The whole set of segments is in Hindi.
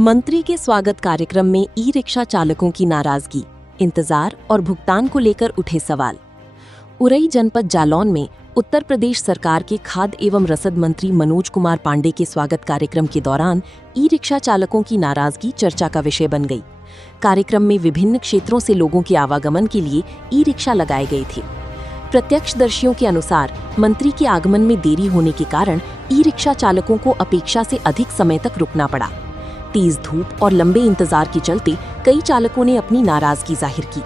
मंत्री के स्वागत कार्यक्रम में ई रिक्शा चालकों की नाराजगी, इंतजार और भुगतान को लेकर उठे सवाल। उरई जनपद जालौन में उत्तर प्रदेश सरकार के खाद्य एवं रसद मंत्री मनोज कुमार पांडे के स्वागत कार्यक्रम के दौरान ई रिक्शा चालकों की नाराजगी चर्चा का विषय बन गई। कार्यक्रम में विभिन्न क्षेत्रों से लोगों के आवागमन के लिए ई रिक्शा लगाए गए थे। प्रत्यक्षदर्शियों के अनुसार मंत्री के आगमन में देरी होने के कारण ई रिक्शा चालकों को अपेक्षा से अधिक समय तक रुकना पड़ा। तेज धूप और लंबे इंतजार के चलते कई चालकों ने अपनी नाराजगी जाहिर की।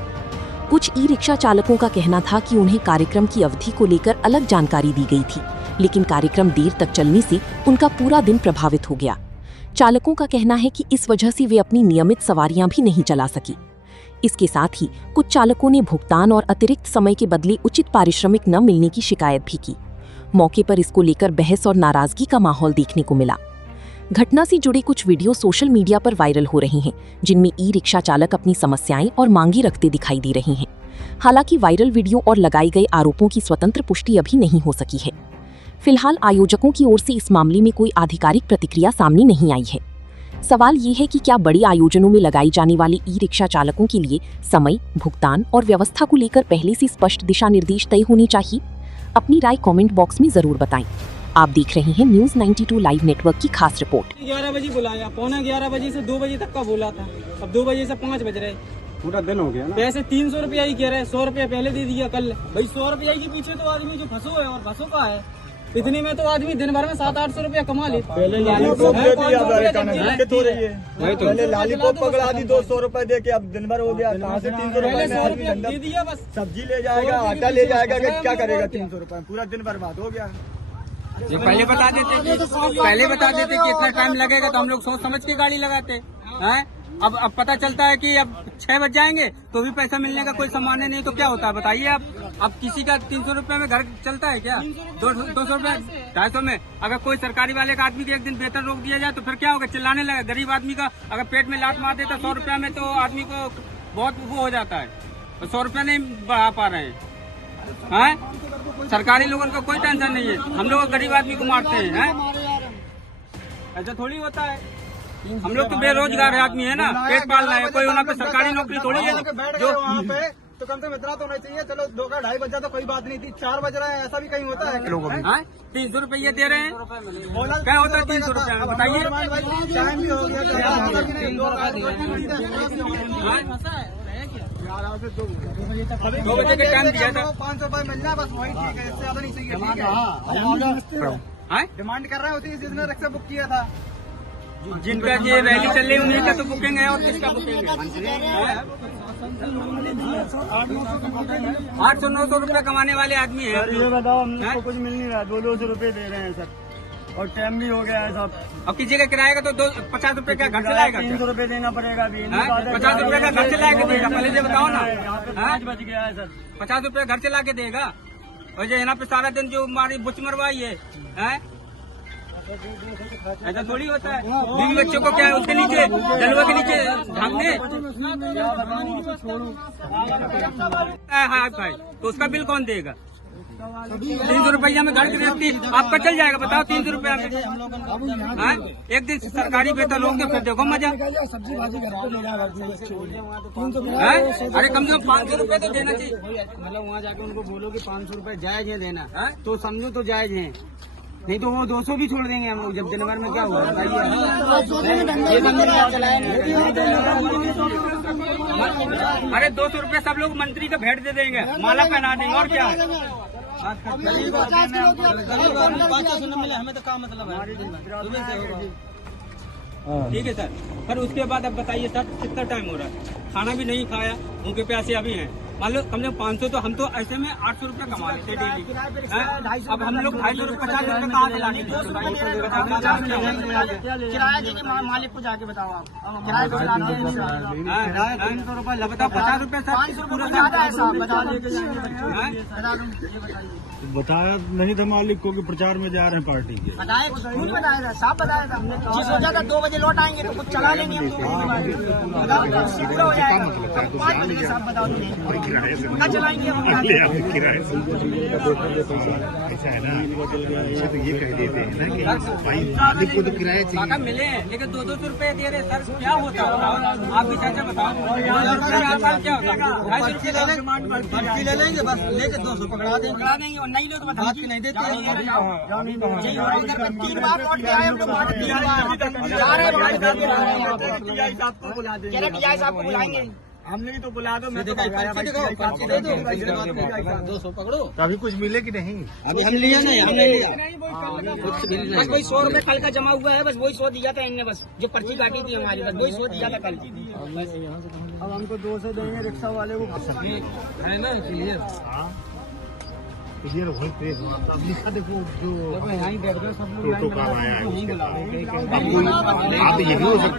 कुछ ई रिक्शा चालकों का कहना था कि उन्हें कार्यक्रम की अवधि को लेकर अलग जानकारी दी गई थी, लेकिन कार्यक्रम देर तक चलने से उनका पूरा दिन प्रभावित हो गया। चालकों का कहना है कि इस वजह से वे अपनी नियमित सवारियां भी नहीं चला सकी। इसके साथ ही कुछ चालकों ने भुगतान और अतिरिक्त समय के बदले उचित पारिश्रमिक न मिलने की शिकायत भी की। मौके पर इसको लेकर बहस और नाराजगी का माहौल देखने को मिला। घटना से जुड़े कुछ वीडियो सोशल मीडिया पर वायरल हो रहे हैं, जिनमें ई रिक्शा चालक अपनी समस्याएं और मांगे रखते दिखाई दे रहे हैं। हालांकि वायरल वीडियो और लगाए गए आरोपों की स्वतंत्र पुष्टि अभी नहीं हो सकी है। फिलहाल आयोजकों की ओर से इस मामले में कोई आधिकारिक प्रतिक्रिया सामने नहीं आई है। सवाल ये है कि क्या बड़े आयोजनों में लगाई जाने वाले ई रिक्शा चालकों के लिए समय, भुगतान और व्यवस्था को लेकर पहले से स्पष्ट दिशा निर्देश तय होने चाहिए? अपनी राय कमेंट बॉक्स में जरूर बताएं। आप देख रहे हैं न्यूज़ 92 लाइव नेटवर्क की खास रिपोर्ट। 11 बजे बुलाया, पौने 11 बजे से 2 बजे तक का बोला था। अब 2 बजे से 5 बज रहे, पूरा दिन हो गया ना। पैसे 300 रुपया ही कह रहे हैं, 100 रुपया पहले दे दिया कल। भाई 100 रुपया के पीछे तो आदमी जो फंसो है और फंसो का है, इतने में तो आदमी दिन भर में 700-800 रुपया कमा ले। पहले लॉलीपॉप पकड़ा दी 200 रुपए दे के, अब दिन भर हो गया। कहाँ से 300 रुपए दे दिया? बस सब्जी ले जाएगा, आटा ले जाएगा, क्या करेगा 300 रुपए? पूरा दिन बर्बाद हो गया। ये पहले बता देते कि इतना टाइम लगेगा तो हम लोग सोच समझ के गाड़ी लगाते हैं। अब पता चलता है कि अब 6 बज जाएंगे तो भी पैसा मिलने का कोई संभावना नहीं, तो क्या होता है बताइए आप। अब किसी का 300 रुपए में घर चलता है क्या? 200 रुपए 250 में अगर कोई सरकारी वाले का आदमी के एक दिन वेतन रोक दिया जाए तो फिर क्या होगा? चिल्लाने लगा। गरीब आदमी का अगर पेट में लात मार देता 100 रुपया में, तो आदमी को बहुत वो हो जाता है। 100 रुपया नहीं बढ़ा पा रहे हैं। सरकारी लोगों का कोई टेंशन नहीं है, हम लोग गरीब आदमी को मारते हैं। ऐसा थोड़ी होता है। हम लोग तो बेरोजगार आदमी है ना, पेट पाल रहे हैं। कोई वहाँ पे सरकारी नौकरी थोड़ी है जो वहाँ पे, तो कम से कम इतना तो होना चाहिए। चलो 2-2:30 बजा तो कोई बात नहीं थी, 4 बज रहा है, ऐसा भी कहीं होता है लोगों में। 300 रुपये दे रहे हैं, क्या होता है 300 रुपये बताइए? टाइम भी हो गया, 2 बजे का टाइम दिया था। 500 रुपए मिल जाए बस, वही ठीक है, इससे ज्यादा नहीं चाहिए। डिमांड कर रहे होती है, जिसने रिक्शा बुक किया था। जिनका ये रैली चल रही है उन्हीं का तो बुकिंग है, और किसका बुकिंग है? 800-900 रुपया कमाने वाले आदमी है। ये बताओ, हमको कुछ मिल नहीं रहा, 200 रुपए दे रहे हैं सर, और टाइम भी हो गया है सब। अब किसी का किराया का तो 50 रुपए का घर से लाएगा? 300 रुपए देना पड़ेगा अभी। 50 रुपए का घर से ला के देगा? पहले ये बताओ ना। 5 बज गया है सर, 50 रुपए घर से ला के देगा? और जो यहाँ पे सारा दिन जो हमारी बुच मरवाई है, ऐसा थोड़ी होता है। बीवी बच्चों को क्या है, उसके नीचे जलवा के नीचे ढांकने। हाँ भाई, तो उसका बिल कौन देगा? 300 रुपया में घर गृहस्थी आपका चल जाएगा? बताओ 300 रुपया में। एक दिन सरकारी वेतन लोगे फिर देखो मजा। अरे कम से कम 500 रुपए तो देना चाहिए। मतलब वहाँ जाके उनको बोलो कि 500 रुपए जायज है देना, तो समझो तो जायज है, नहीं तो वो 200 भी छोड़ देंगे हम लोग। जब दिन भर में क्या हुआ बताइए? अरे 200 रुपए सब लोग मंत्री का भेंट दे देंगे, माला पहना देंगे, और क्या? हमें तो क्या मतलब है? ठीक है सर। फिर उसके बाद अब बताइए सर, कितना टाइम हो रहा है? खाना भी नहीं खाया, भूखे प्यासे अभी हैं। मान लो कम से कम 500, तो हम तो ऐसे में 800 रुपया कमा लेते डेली। अब हम लोग 250 रुपये 50 रुपये कहाँ से लाने? किराया देके मालिक को जाके बताओ आप, किराया को बताओ 300 रुपये लगता, 50 रुपये सर पूरा बताया नहीं था मालिक को कि प्रचार में जा रहे हैं पार्टी के। बताया था, साफ बताया था। जिस सोचा था 2 बजे लौट आएंगे तो कुछ चला लेंगे हम, पूरा हो जाएगा। 5 बजे साफ बताओ। क्या चलाएंगे हम? ऐसा है ना, अच्छा तो ये कह देते हैं ना कि भाई मालिक को तो किराया काका चाहिए। मिले हैं, लेकिन 200 रुपए दे रहे सर, क्या होता है बताओ? आप भी चाचा बताओ, 200 रुपए क्या होता है? 250 रुपए ले लेंगे, बस लेके 200 पकड़ा देंगे। करा देंगे और नहीं लो तो बात की नहीं देते। 3 बार लौट के आए हम लोग, साहब को बुलाएंगे। हमने भी तो बुला दो, मैं तो 200 पकड़ो। तो अभी कुछ मिले कि नहीं? अभी हम लिया नहीं, हमने लिया। बस वही 100 रुपए कल का जमा हुआ है, बस वही 100 दिया था इनने, बस जो पर्ची काटी थी हमारी, बस वही 100 दिया था कल। अब हमको 200 देंगे रिक्शा वाले को। है ना क्लियर? क्लियर वहीं पे अब लिखा देखो जो यहाँ बैठ गए सब लोग, टोटो का आया है यहीं उसके बुला पास। अब कोई बात ये भी हो सकता है